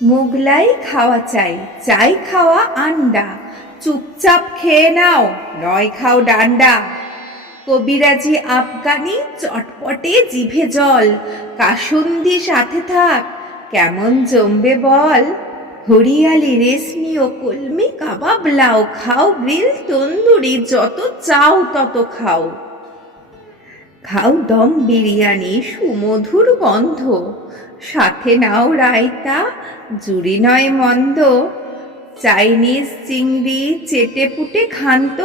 মোগলাই খাওয়া চাই, চাই খাওয়া আন্ডা, চুপচাপ খেয়ে নাও, নয় খাও ডান্ডা। কবিরাজি আফগানি চটপটে জিভে জল, কাসুন্দি সাথে থাক, কেমন জমবে বল। হরিয়ালি রেশমি ও কলমি কাবাব লাও, খাও গ্রিল তন্দুরি, যত চাও তত খাও। খাও দম বিরিয়ানি সুমধুর গন্ধ, সাথে নাও রায়তা, জুড়ি নয় মন্দ। চাইনিজ চিংড়ি চেটে পুটে খান্ত,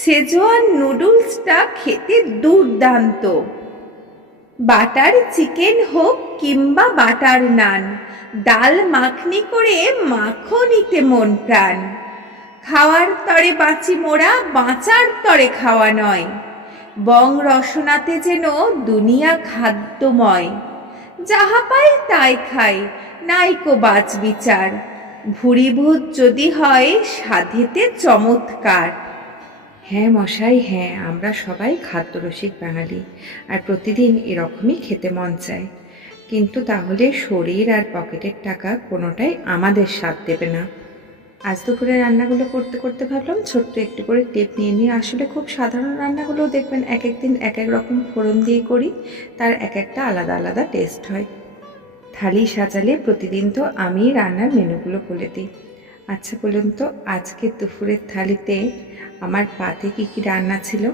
সেজোয়ান নুডলসটা খেতে দুর্দান্ত। বাটার চিকেন হোক কিংবা বাটার নান, ডাল মাখনি করে মাখো নিতে মন প্রাণ। খাওয়ার তরে বাঁচি মোরা, বাঁচার তরে খাওয়া নয়, বং রসনাতে যেন দুনিয়া খাদ্যময়। যাহা পাই তাই খাই, নাইকো বাচ বিচার, ভুরিভূত যদি হয় সাধেতে চমৎকার। হ্যাঁ মশাই, হ্যাঁ, আমরা সবাই খাদ্যরসিক বাঙালি, আর প্রতিদিন এরকমই খেতে মন চায়। কিন্তু তাহলে শরীর আর পকেটের টাকা কোনোটাই আমাদের সাথ দেবে না। আজ দুপুরে রান্নাগুলো করতে করতে ভাবলাম ছোট্ট একটু করে টিপ নিয়ে আসলে খুব সাধারণ রান্নাগুলোও দেখবেন এক এক দিন এক এক রকম ফোড়ন দিয়ে করি, তার এক একটা আলাদা আলাদা টেস্ট হয়। থালি সাজালে প্রতিদিন তো আমি রান্নার মেনুগুলো বলে দিই। আচ্ছা বলুন তো, আজকে দুপুরের থালিতে আমার পাতে কী কী রান্না ছিল?